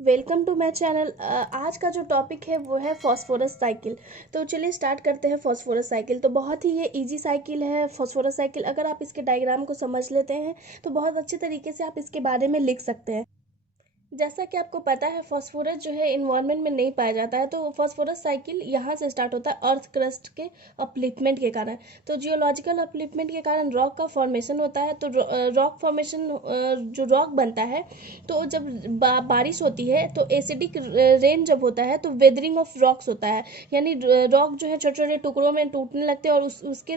Welcome to my channel. आज का जो टॉपिक है वो है फॉस्फोरस साइकिल। तो चलिए स्टार्ट करते हैं फॉस्फोरस साइकिल। तो बहुत ही ये इजी साइकिल है फॉस्फोरस साइकिल। अगर आप इसके डायग्राम को समझ लेते हैं तो बहुत अच्छे तरीके से आप इसके बारे में लिख सकते हैं। जैसा कि आपको पता है फॉस्फोरस जो है इन्वायरमेंट में नहीं पाया जाता है, तो फॉस्फोरस साइकिल यहाँ से स्टार्ट होता है अर्थ क्रस्ट के अपलिफ्टमेंट के कारण। तो जियोलॉजिकल अपलिफ्टमेंट के कारण रॉक का फॉर्मेशन होता है। तो रॉक फॉर्मेशन जो रॉक बनता है, तो जब बारिश होती है तो एसिडिक रेन जब होता है तो वेदरिंग ऑफ रॉक्स होता है, यानी रॉक जो है छोटे छोटे टुकड़ों में टूटने लगते हैं और उसके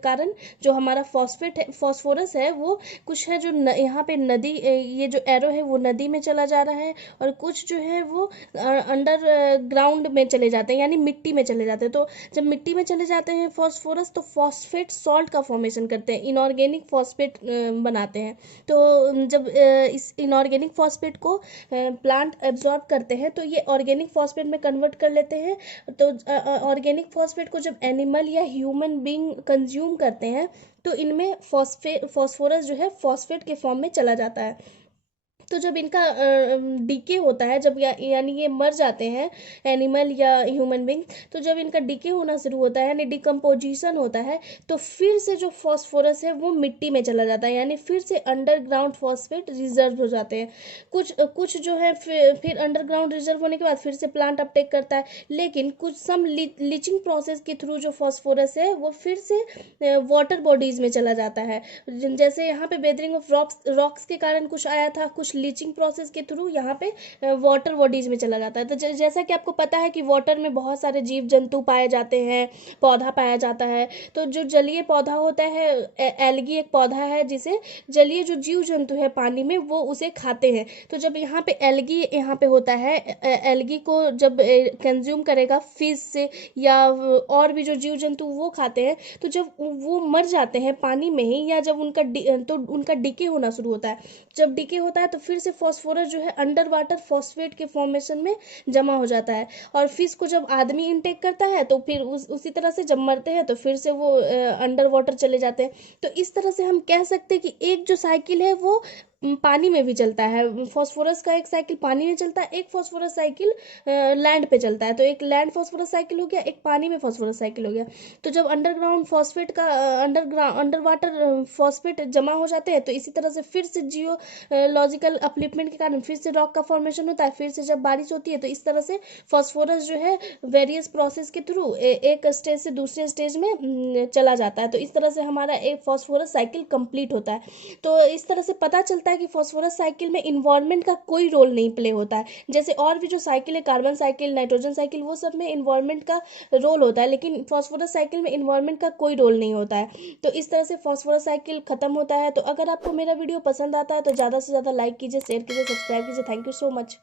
कारण जो हमारा फॉस्फोरस है वो कुछ है जो यहाँ पे नदी, ये जो एरो है वो नदी में चला जा रहा है और कुछ जो है वो अंडर ग्राउंड में चले जाते हैं, यानी मिट्टी में चले जाते हैं। तो जब मिट्टी में चले जाते हैं फॉस्फोरस, तो फॉस्फेट सॉल्ट का फॉर्मेशन करते हैं, इनऑर्गेनिक फॉस्फेट बनाते हैं। तो जब इस इनऑर्गेनिक फॉस्फेट को प्लांट एब्जॉर्ब करते हैं तो ये ऑर्गेनिक फॉस्फेट में कन्वर्ट कर लेते हैं। तो ऑर्गेनिक फॉस्फेट को जब एनिमल या ह्यूमन बींग कंज्यूम करते हैं तो इनमें फॉस्फोरस जो है फॉस्फेट के फॉर्म में चला जाता है। तो जब इनका डीके होता है, जब यानी ये मर जाते हैं एनिमल या ह्यूमन बींग, तो जब इनका डीके होना शुरू होता है यानी डिकम्पोजिशन होता है, तो फिर से जो फॉस्फोरस है वो मिट्टी में चला जाता है, यानी फिर से अंडरग्राउंड फॉस्फेट रिजर्व हो जाते हैं। कुछ जो है फिर अंडरग्राउंड रिजर्व होने के बाद फिर से प्लांट अपटेक करता है, लेकिन कुछ सम लीचिंग प्रोसेस के थ्रू जो फॉस्फोरस है वो फिर से वाटर बॉडीज में चला जाता है। जैसे यहाँ पे वेदरिंग ऑफ रॉक्स के कारण कुछ आया था, कुछ लीचिंग प्रोसेस के थ्रू यहाँ पे वाटर बॉडीज में चला जाता है। तो जैसा कि आपको पता है कि वाटर में बहुत सारे जीव जंतु पाए जाते हैं, पौधा पाया जाता है। तो जो जलीय पौधा होता है, एल्गी एक पौधा है जिसे जलीय जो जीव जंतु है पानी में वो उसे खाते हैं। तो जब यहाँ पे एल्गी यहाँ पे होता है, एल्गी को जब कंज्यूम करेगा फिश से या और भी जो जीव जंतु वो खाते हैं, तो जब वो मर जाते हैं पानी में ही या जब उनका डीके होना शुरू होता है। जब डीके होता है तो फिर से फॉस्फोरस जो है अंडर वाटर फॉस्फेट के फॉर्मेशन में जमा हो जाता है। और फिश को जब आदमी इनटेक करता है तो फिर उसी तरह से जब मरते हैं तो फिर से वो अंडर वाटर चले जाते हैं। तो इस तरह से हम कह सकते हैं कि एक जो साइकिल है वो पानी में भी चलता है। फॉस्फोरस का एक साइकिल पानी में चलता है, एक फॉस्फोरस साइकिल लैंड पे चलता है। तो एक लैंड फॉस्फोरस साइकिल हो गया, एक पानी में फॉस्फोरस साइकिल हो गया। तो जब अंडरग्राउंड फॉस्फेट का अंडर वाटर फॉस्फेट जमा हो जाते हैं तो इसी तरह से फिर से जियोलॉजिकल अपलिफ्टमेंट के कारण फिर से रॉक का फॉर्मेशन होता है। फिर से जब बारिश होती है तो इस तरह से फॉस्फोरस जो है वेरियस प्रोसेस के थ्रू एक स्टेज से दूसरे स्टेज में चला जाता है। तो इस तरह से हमारा एक फॉस्फोरस साइकिल कंप्लीट होता है। तो इस तरह से पता चलता है कि फॉस्फोरस साइकिल में इन्वायरमेंट का कोई रोल नहीं प्ले होता है। जैसे और भी जो साइकिल है, कार्बन साइकिल, नाइट्रोजन साइकिल, वो सब में इन्वायरमेंट का रोल होता है, लेकिन फॉस्फोरस साइकिल में इन्वायरमेंट का कोई रोल नहीं होता है। तो इस तरह से फॉस्फोरस साइकिल खत्म होता है। तो अगर आपको मेरा वीडियो पसंद आता है तो ज़्यादा से ज़्यादा लाइक कीजिए, शेयर कीजिए, सब्सक्राइब कीजिए। Thank you so much.